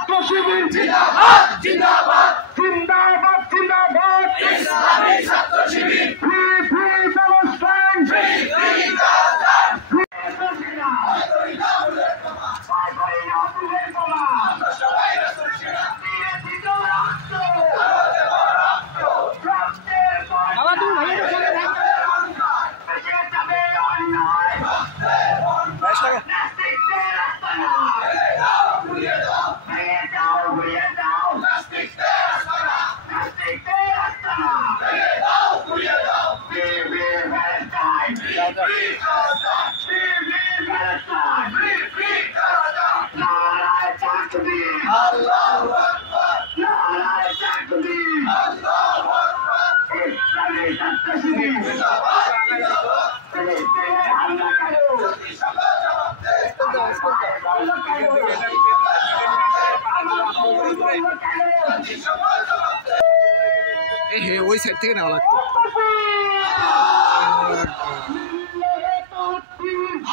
ছাত্র শিবির জিন্দাবাদ জিন্দাবাদ জিন্দাবাদ জিন্দাবাদ Islami Chhatra Shibir free free Palestine free free Gaza আমরা সবাই রাসূল সেনা আল্লাহু আকবার নারায়ে তাকবীর আল্লাহু আকবার ইসলামী ছাত্র শিবির জিন্দাবাদ জিন্দাবাদ ফিলিস্তিনে হামলা করো জাতিসংঘ জবাব দেয় জাতিসংঘ জবাব দেয় ওই সাইড থেকে নেওয়া লাগতো।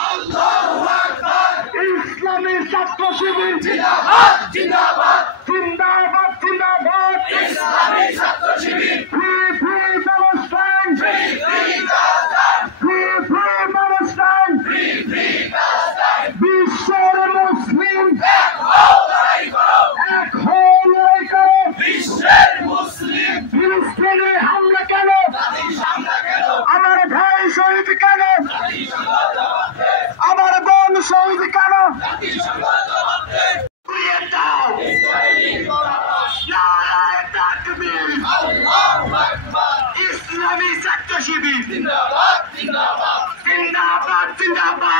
আল্লাহু আকবার ইসলামী ছাত্র শিবির জিন্দাবাদ জিন্দাবাদ জিন্দাবাদ জিন্দাবাদ Islami Chhatra Shibir free free Palestine free free Gaza free free Palestine free free Gaza বিশ্বের মুসলিম এক হও লড়াই করো এক হয়ে লড়াই করো বিশ্বের মুসলিম ফিলিস্তিনে হামলা কেন জাতিসংঘ কেন আমার ভাই শহীদ কেন জাতিসংঘ জবাব দেয় আমার বোন শহীদ কেন জাতিসংঘ জবাব দেয় ঘুরিয়ে দাও ইসরায়েলি গোলাবাস নারায়ে তাকবীর আল্লাহু আকবার ইসলামী ছাত্র শিবির জিন্দাবাদ জিন্দাবাদ জিন্দাবাদ জিন্দাবাদ